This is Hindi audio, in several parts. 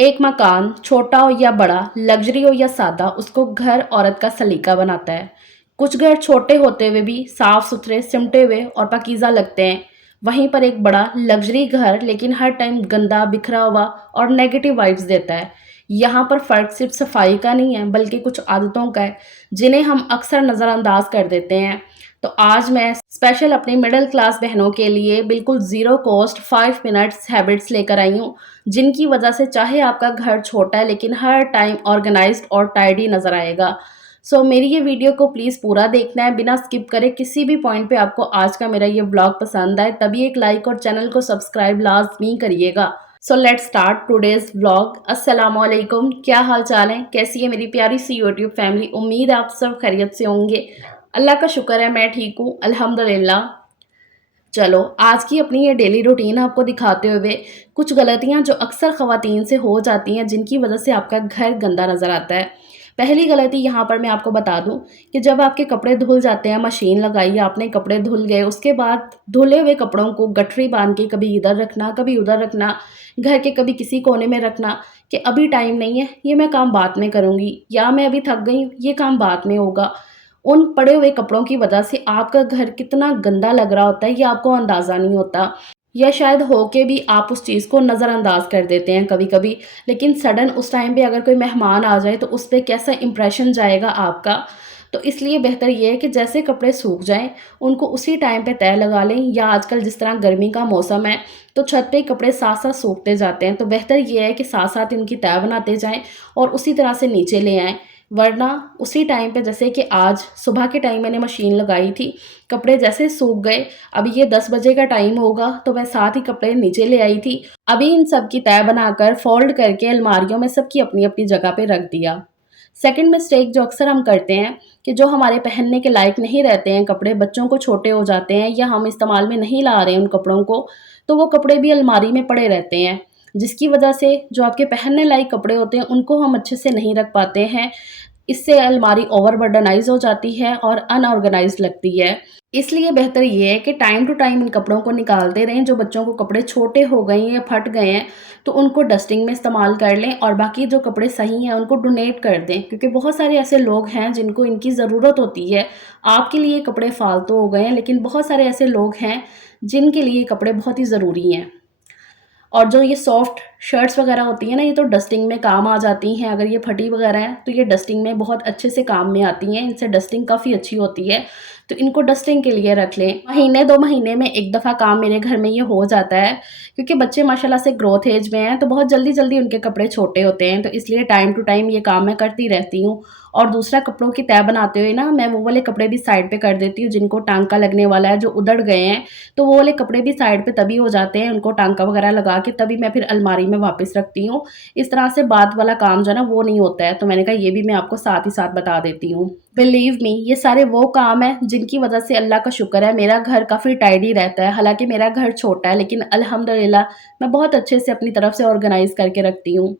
एक मकान छोटा हो या बड़ा, लग्जरी हो या सादा, उसको घर औरत का सलीका बनाता है। कुछ घर छोटे होते हुए भी साफ सुथरे, सिमटे हुए और पाकीज़ा लगते हैं। वहीं पर एक बड़ा लग्जरी घर लेकिन हर टाइम गंदा, बिखरा हुआ और नेगेटिव वाइब्स देता है। यहाँ पर फ़र्क सिर्फ सफाई का नहीं है, बल्कि कुछ आदतों का है, जिन्हें हम अक्सर नज़रअंदाज कर देते हैं। तो आज मैं स्पेशल अपनी मिडिल क्लास बहनों के लिए बिल्कुल ज़ीरो कॉस्ट 5 मिनट्स हैबिट्स लेकर आई हूँ, जिनकी वजह से चाहे आपका घर छोटा है लेकिन हर टाइम ऑर्गेनाइज्ड और टाइडी नज़र आएगा। सो मेरी ये वीडियो को प्लीज़ पूरा देखना है बिना स्किप करे। किसी भी पॉइंट पे आपको आज का मेरा ये व्लॉग पसंद आए तभी एक लाइक और चैनल को सब्सक्राइब लाज़मी करिएगा। So let's start today's vlog. अस्सलामुअलैकुम, क्या हाल चाल है, कैसी है मेरी प्यारी सी यूट्यूब फैमिली। उम्मीद है आप सब खैरियत से होंगे। अल्लाह का शुक्र है मैं ठीक हूँ, अल्हम्दुलिल्लाह। चलो आज की अपनी ये डेली रूटीन आपको दिखाते हुए कुछ गलतियाँ जो अक्सर ख़वातीन से हो जाती हैं, जिनकी वजह से आपका घर गंदा नज़र आता है। पहली गलती यहाँ पर मैं आपको बता दूँ कि जब आपके कपड़े धुल जाते हैं, मशीन लगाई, आपने कपड़े धुल गए, उसके बाद धुले हुए कपड़ों को गठरी बांध के कभी इधर रखना, कभी उधर रखना, घर के कभी किसी कोने में रखना कि अभी टाइम नहीं है, ये मैं काम बाद में करूँगी, या मैं अभी थक गई हूँ, ये काम बाद में होगा। उन पड़े हुए कपड़ों की वजह से आपका घर कितना गंदा लग रहा होता है, ये आपको अंदाज़ा नहीं होता, या शायद हो के भी आप उस चीज़ को नज़रअंदाज कर देते हैं कभी-कभी। लेकिन सडन उस टाइम पे अगर कोई मेहमान आ जाए तो उस पे कैसा इंप्रेशन जाएगा आपका। तो इसलिए बेहतर ये है कि जैसे कपड़े सूख जाएँ, उनको उसी टाइम पे तह लगा लें, या आजकल जिस तरह गर्मी का मौसम है, तो छत पे कपड़े साथ-साथ सूखते जाते हैं, तो बेहतर ये है कि साथ-साथ इनकी तह बनाते जाएँ और उसी तरह से नीचे ले आएँ। वरना उसी टाइम पे, जैसे कि आज सुबह के टाइम मैंने मशीन लगाई थी, कपड़े जैसे सूख गए, अभी ये 10 बजे का टाइम होगा तो मैं साथ ही कपड़े नीचे ले आई थी। अभी इन सब की तह बनाकर फ़ोल्ड करके अलमारियों में सबकी अपनी-अपनी जगह पे रख दिया। सेकंड मिस्टेक जो अक्सर हम करते हैं कि जो हमारे पहनने के लायक नहीं रहते हैं कपड़े, बच्चों को छोटे हो जाते हैं या हम इस्तेमाल में नहीं ला रहे हैं उन कपड़ों को, तो वो कपड़े भी अलमारी में पड़े रहते हैं। जिसकी वजह से जो आपके पहनने लायक कपड़े होते हैं, उनको हम अच्छे से नहीं रख पाते हैं। इससे अलमारी ओवरबर्डनाइज़ हो जाती है और अनऑर्गेनाइज़्ड लगती है। इसलिए बेहतर ये है कि टाइम टू टाइम इन कपड़ों को निकालते रहें। जो बच्चों को कपड़े छोटे हो गए हैं या फट गए हैं, तो उनको डस्टिंग में इस्तेमाल कर लें, और बाकी जो कपड़े सही हैं उनको डोनेट कर दें, क्योंकि बहुत सारे ऐसे लोग हैं जिनको इनकी ज़रूरत होती है। आपके लिए कपड़े फ़ालतू हो गए हैं, लेकिन बहुत सारे ऐसे लोग हैं जिनके लिए कपड़े बहुत ही ज़रूरी हैं। और जो ये सॉफ्ट शर्ट्स वगैरह होती हैं ना, ये तो डस्टिंग में काम आ जाती हैं। अगर ये फटी वगैरह हैं, तो ये डस्टिंग में बहुत अच्छे से काम में आती हैं। इनसे डस्टिंग काफ़ी अच्छी होती है, तो इनको डस्टिंग के लिए रख लें। महीने 2 महीने में एक दफ़ा काम मेरे घर में ये हो जाता है, क्योंकि बच्चे माशाल्लाह से ग्रोथ एज में हैं, तो बहुत जल्दी-जल्दी उनके कपड़े छोटे होते हैं, तो इसलिए टाइम टू टाइम ये काम मैं करती रहती हूँ। और दूसरा, कपड़ों की तह बनाते हुए ना मैं वो वाले कपड़े भी साइड पे कर देती हूँ जिनको टाँका लगने वाला है, जो उधड़ गए हैं, तो वो वाले कपड़े भी साइड पे तभी हो जाते हैं, उनको टाँका वगैरह लगा के तभी मैं फिर अलमारी में वापस रखती हूँ। इस तरह से बाद वाला काम जो है ना वो नहीं होता है, तो मैंने कहा ये भी मैं आपको साथ ही साथ बता देती हूँ। बिलीव मी, ये सारे वो काम हैं जिनकी वजह से अल्लाह का शुक्र है मेरा घर काफ़ी टाइडी रहता है। हालाँकि मेरा घर छोटा है, लेकिन अल्हम्दुलिल्लाह मैं बहुत अच्छे से अपनी तरफ से ऑर्गनाइज़ करके रखती हूँ।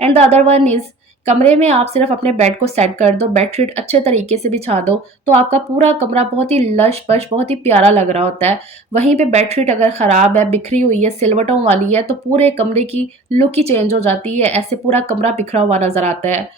And the other one is, कमरे में आप सिर्फ़ अपने बेड को सेट कर दो, बेडशीट अच्छे तरीके से बिछा दो, तो आपका पूरा कमरा बहुत ही लश-पश, बहुत ही प्यारा लग रहा होता है। वहीं पे बेडशीट अगर ख़राब है, बिखरी हुई है, सिलवटों वाली है, तो पूरे कमरे की लुक ही चेंज हो जाती है, ऐसे पूरा कमरा बिखरा हुआ नज़र आता है।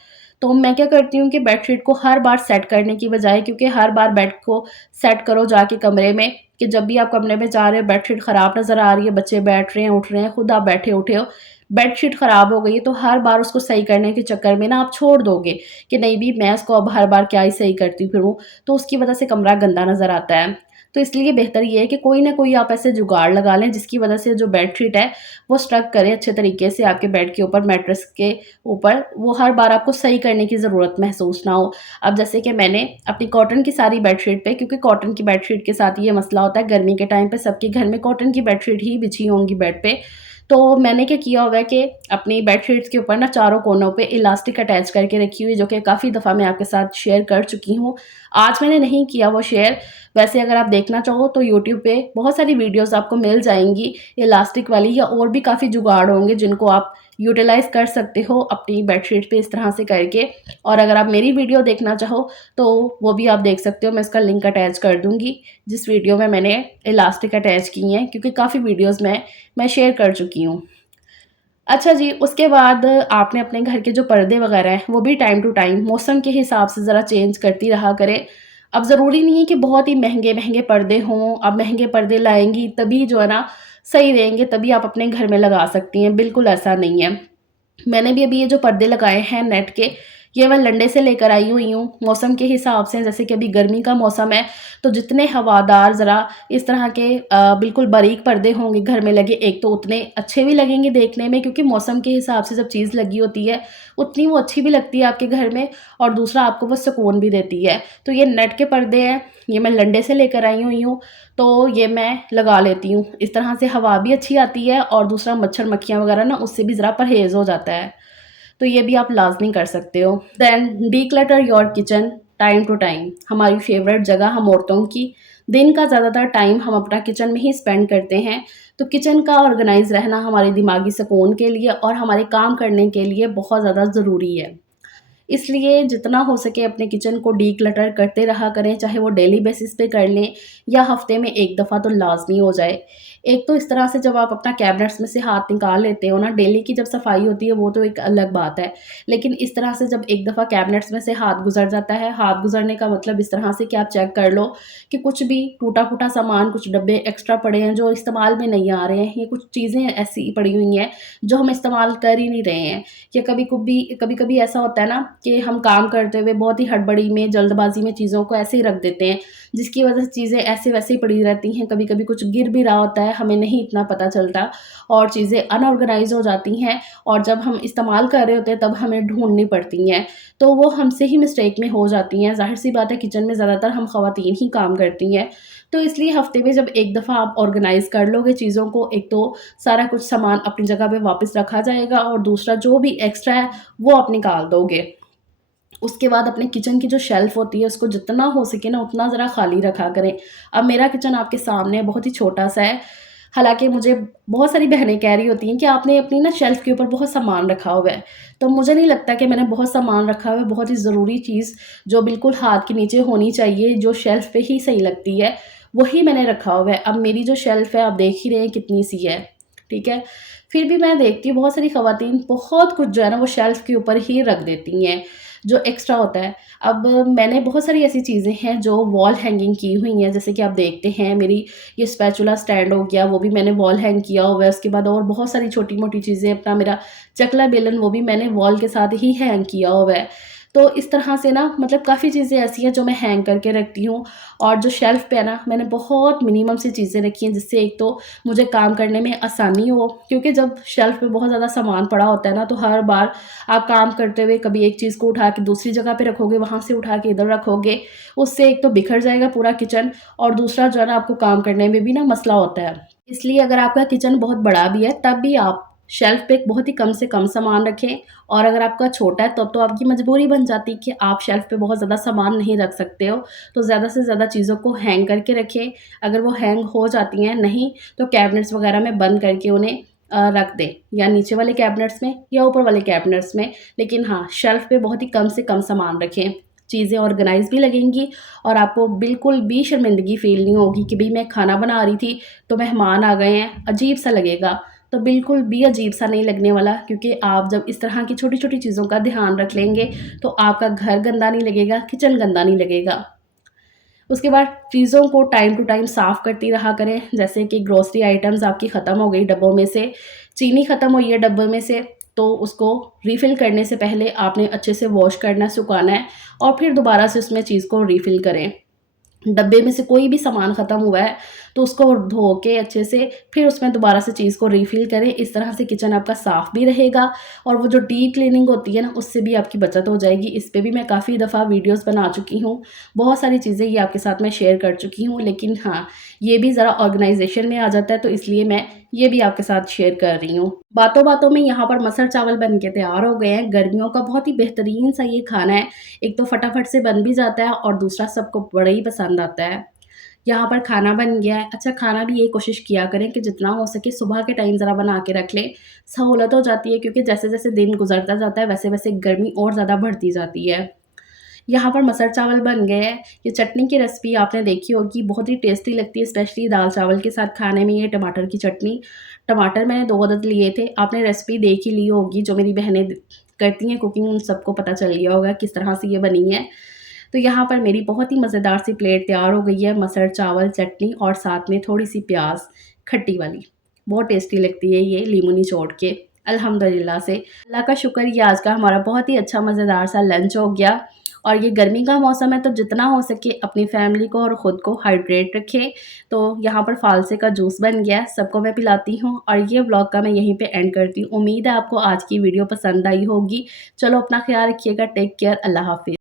तो मैं क्या करती हूँ कि बेडशीट को हर बार सेट करने की बजाय, क्योंकि हर बार बेड को सेट करो जाके कमरे में, कि जब भी आप कमरे में जा रहे हो, बेडशीट ख़राब नज़र आ रही है, बच्चे बैठ रहे हैं, उठ रहे हैं, खुद आप बैठे-उठे हो, बेडशीट ख़राब हो गई है, तो हर बार उसको सही करने के चक्कर में ना आप छोड़ दोगे कि नहीं भी, मैं इसको अब हर बार क्या ही सही करती फिरूँ, तो उसकी वजह से कमरा गंदा नज़र आता है। तो इसलिए बेहतर ये है कि कोई ना कोई आप ऐसे जुगाड़ लगा लें जिसकी वजह से जो बेडशीट है वो स्टक करे अच्छे तरीके से आपके बेड के ऊपर, मैट्रेस के ऊपर, वो हर बार आपको सही करने की ज़रूरत महसूस ना हो। अब जैसे कि मैंने अपनी कॉटन की सारी बेडशीट पे, क्योंकि कॉटन की बेडशीट के साथ ये मसला होता है, गर्मी के टाइम पे सबके घर में कॉटन की बेडशीट ही बिछी होंगी बेड पे, तो मैंने क्या किया हुआ है कि अपनी बेडशीट्स के ऊपर ना चारों कोनों पे इलास्टिक अटैच करके रखी हुई है, जो कि काफ़ी दफ़ा मैं आपके साथ शेयर कर चुकी हूँ। आज मैंने नहीं किया वो शेयर, वैसे अगर आप देखना चाहो तो यूट्यूब पे बहुत सारी वीडियोज़ आपको मिल जाएँगी इलास्टिक वाली, या और भी काफ़ी जुगाड़ होंगे जिनको आप यूटिलाइज़ कर सकते हो अपनी बेडशीट पे इस तरह से करके। और अगर आप मेरी वीडियो देखना चाहो तो वो भी आप देख सकते हो, मैं इसका लिंक अटैच कर दूँगी, जिस वीडियो में मैंने इलास्टिक अटैच की हैं, क्योंकि काफ़ी वीडियोज़ में मैं शेयर कर चुकी हूँ। अच्छा जी, उसके बाद आपने अपने घर के जो पर्दे वग़ैरह हैं, वो भी टाइम टू टाइम मौसम के हिसाब से ज़रा चेंज करती रहा करें। अब ज़रूरी नहीं है कि बहुत ही महँगे-महँगे पर्दे हों, अब महँगे पर्दे लाएँगी तभी जो है ना सही रहेंगे, तभी आप अपने घर में लगा सकती हैं, बिल्कुल ऐसा नहीं है। मैंने भी अभी ये जो पर्दे लगाए हैं नेट के, ये मैं लंडे से लेकर आई हुई हूँ। मौसम के हिसाब से जैसे कि अभी गर्मी का मौसम है, तो जितने हवादार ज़रा इस तरह के बिल्कुल बारीक पर्दे होंगे घर में लगे, एक तो उतने अच्छे भी लगेंगे देखने में क्योंकि मौसम के हिसाब से जब चीज़ लगी होती है, उतनी वो अच्छी भी लगती है आपके घर में और दूसरा आपको वो सुकून भी देती है। तो ये नेट के पर्दे हैं, ये मैं लंडे से लेकर आई हुई हूँ, तो ये मैं लगा लेती हूँ। इस तरह से हवा भी अच्छी आती है और दूसरा मच्छर-मक्खियाँ वग़ैरह ना उससे भी ज़रा परहेज़ हो जाता है। तो ये भी आप लाज़मी कर सकते हो। Then declutter your kitchen time to time, हमारी फ़ेवरेट जगह हम औरतों की, दिन का ज़्यादातर टाइम हम अपना किचन में ही स्पेंड करते हैं। तो किचन का ऑर्गनाइज़ रहना हमारे दिमागी सुकून के लिए और हमारे काम करने के लिए बहुत ज़्यादा ज़रूरी है। इसलिए जितना हो सके अपने किचन को डीक्लटर करते रहा करें, चाहे वो डेली बेसिस पे कर लें या हफ़्ते में 1 दफ़ा तो लाज़मी हो जाए। एक तो इस तरह से जब आप अपना कैबिनेट्स में से हाथ निकाल लेते हो ना, डेली की जब सफाई होती है वो तो एक अलग बात है। लेकिन इस तरह से जब एक दफ़ा कैबिनेट्स में से हाथ गुज़र जाता है, हाथ गुज़रने का मतलब इस तरह से कि आप चेक कर लो कि कुछ भी टूटा-फूटा सामान, कुछ डब्बे एक्स्ट्रा पड़े हैं जो इस्तेमाल में नहीं आ रहे हैं, ये कुछ चीज़ें ऐसी पड़ी हुई हैं जो हम इस्तेमाल कर ही नहीं रहे हैं। या कभी-कभी ऐसा होता है ना कि हम काम करते हुए बहुत ही हड़बड़ी में, जल्दबाज़ी में चीज़ों को ऐसे ही रख देते हैं, जिसकी वज़ह से चीज़ें ऐसे-वैसे ही पड़ी रहती हैं। कभी-कभी कुछ गिर भी रहा होता है, हमें नहीं इतना पता चलता और चीज़ें अनऑर्गनाइज़ हो जाती हैं और जब हम इस्तेमाल कर रहे होते हैं, तब हमें ढूँढनी पड़ती हैं। तो वो हमसे ही मिस्टेक में हो जाती हैं। ज़ाहिर-सी बात है किचन में ज़्यादातर हम ख़वातीन ही काम करती हैं। तो इसलिए हफ़्ते में जब एक दफ़ा आप ऑर्गनाइज़ कर लोगे चीज़ों को, एक तो सारा कुछ सामान अपनी जगह पे वापस रखा जाएगा और दूसरा जो भी एक्स्ट्रा है, वो आप निकाल दोगे। उसके बाद अपने किचन की जो शेल्फ़ होती है उसको जितना हो सके ना उतना ज़रा खाली रखा करें। अब मेरा किचन आपके सामने है, बहुत ही छोटा-सा है। हालाँकि मुझे बहुत सारी बहनें कह रही होती हैं कि आपने अपनी ना शेल्फ़ के ऊपर बहुत सामान रखा हुआ है। तो मुझे नहीं लगता कि मैंने बहुत सामान रखा हुआ है, बहुत ही ज़रूरी चीज़ जो बिल्कुल हाथ के नीचे होनी चाहिए, जो शेल्फ़ पे ही सही लगती है, वही मैंने रखा हुआ है। अब मेरी जो शेल्फ़ है आप देख ही रहे हैं कितनी-सी है, ठीक है? फिर भी मैं देखती हूँ बहुत सारी ख़वातीन बहुत कुछ जो है ना वो शेल्फ़ के ऊपर ही रख देती हैं, जो एक्स्ट्रा होता है। अब मैंने बहुत सारी ऐसी चीज़ें हैं जो वॉल हैंगिंग की हुई हैं, जैसे कि आप देखते हैं मेरी ये स्पैचुला स्टैंड हो गया, वो भी मैंने वॉल हैंग किया हुआ है। उसके बाद और बहुत सारी छोटी-मोटी चीज़ें, अपना मेरा चकला बेलन वो भी मैंने वॉल के साथ ही हैंग किया हुआ है। तो इस तरह से ना मतलब काफ़ी चीज़ें ऐसी हैं जो मैं हैंग करके रखती हूँ और जो शेल्फ़ पे है ना मैंने बहुत मिनिमम सी चीज़ें रखी हैं जिससे एक तो मुझे काम करने में आसानी हो, क्योंकि जब शेल्फ़ पे बहुत ज़्यादा सामान पड़ा होता है ना तो हर बार आप काम करते हुए कभी एक चीज़ को उठा के दूसरी जगह पे रखोगे, वहाँ से उठा के इधर रखोगे, उससे एक तो बिखर जाएगा पूरा किचन और दूसरा जो है ना आपको काम करने में भी ना मसला होता है। इसलिए अगर आपका किचन बहुत बड़ा भी है तब भी आप शेल्फ़ पे बहुत ही कम से कम सामान रखें और अगर आपका छोटा है तब तो आपकी मजबूरी बन जाती है कि आप शेल्फ़ पे बहुत ज़्यादा सामान नहीं रख सकते हो, तो ज़्यादा से ज़्यादा चीज़ों को हैंग करके रखें। अगर वो हैंग हो जाती हैं नहीं तो कैबिनेट्स वग़ैरह में बंद करके उन्हें रख दें, या नीचे वाले कैबिनेट्स में या ऊपर वाले कैबिनेट्स में। लेकिन हाँ, शेल्फ़ पे बहुत ही कम से कम सामान रखें। चीज़ें ऑर्गनाइज़ भी लगेंगी और आपको बिल्कुल भी शर्मिंदगी फ़ील नहीं होगी कि भई मैं खाना बना रही थी, तो मेहमान आ गए हैं, अजीब-सा लगेगा। तो बिल्कुल भी अजीब-सा नहीं लगने वाला, क्योंकि आप जब इस तरह की छोटी-छोटी चीज़ों का ध्यान रख लेंगे, तो आपका घर गंदा नहीं लगेगा, किचन गंदा नहीं लगेगा। उसके बाद चीज़ों को टाइम टू टाइम साफ़ करती रहा करें, जैसे कि ग्रोसरी आइटम्स आपकी ख़त्म हो गई डब्बों में से, चीनी ख़त्म हुई है डब्बे में से, तो उसको रिफ़िल करने से पहले आपने अच्छे से वॉश करना, सुखाना है और फिर दोबारा से उसमें चीज़ को रिफ़िल करें। डब्बे में से कोई भी सामान ख़त्म हुआ है, तो उसको धो के अच्छे से फिर उसमें दोबारा से चीज़ को रिफ़िल करें। इस तरह से किचन आपका साफ़ भी रहेगा और वो जो डीप क्लीनिंग होती है ना, उससे भी आपकी बचत हो जाएगी। इस पे भी मैं काफ़ी दफ़ा वीडियोज़ बना चुकी हूँ। बहुत सारी चीज़ें ये आपके साथ मैं शेयर कर चुकी हूँ, लेकिन हाँ, ये भी ज़रा ऑर्गनाइज़ेशन में आ जाता है, तो इसलिए मैं ये भी आपके साथ शेयर कर रही हूँ। बातों-बातों में यहाँ पर मटर चावल बन के तैयार हो गए हैं। गर्मियों का बहुत ही बेहतरीन सा ये खाना है। एक तो फटाफट से बन भी जाता है और दूसरा सबको बड़ा ही पसंद आता है। यहाँ पर खाना बन गया है। अच्छा, खाना भी ये कोशिश किया करें कि जितना हो सके सुबह के टाइम ज़रा बना के रख लें। सहूलत हो जाती है क्योंकि जैसे-जैसे दिन गुज़रता जाता है वैसे-वैसे गर्मी और ज़्यादा बढ़ती जाती है। यहाँ पर मटर चावल बन गए हैं। ये चटनी की रेसिपी आपने देखी होगी, बहुत ही टेस्टी लगती है, स्पेशली दाल-चावल के साथ खाने में ये टमाटर की चटनी। टमाटर मैंने 2 अदद लिए थे। आपने रेसिपी देख ही ली होगी, जो मेरी बहनें करती हैं कुकिंग, उन सबको पता चल गया होगा किस तरह से ये बनी है। तो यहाँ पर मेरी बहुत ही मज़ेदार सी प्लेट तैयार हो गई है, मसर चावल, चटनी और साथ में थोड़ी-सी प्याज़ खट्टी वाली। बहुत टेस्टी लगती है ये लीमू निचोड़ के। अल्हम्दुलिल्लाह से, अल्लाह का शुक्र, ये आज का हमारा बहुत ही अच्छा मज़ेदार सा लंच हो गया। और ये गर्मी का मौसम है, तो जितना हो सके अपनी फैमिली को और ख़ुद को हाइड्रेट रखें। तो यहाँ पर फ़ालसे का जूस बन गया है, सबको मैं पिलाती हूँ और ये व्लॉग का मैं यहीं पे एंड करती हूँ। उम्मीद है आपको आज की वीडियो पसंद आई होगी। चलो अपना ख़्याल रखिएगा, टेक केयर, अल्लाह हाफ़िज़।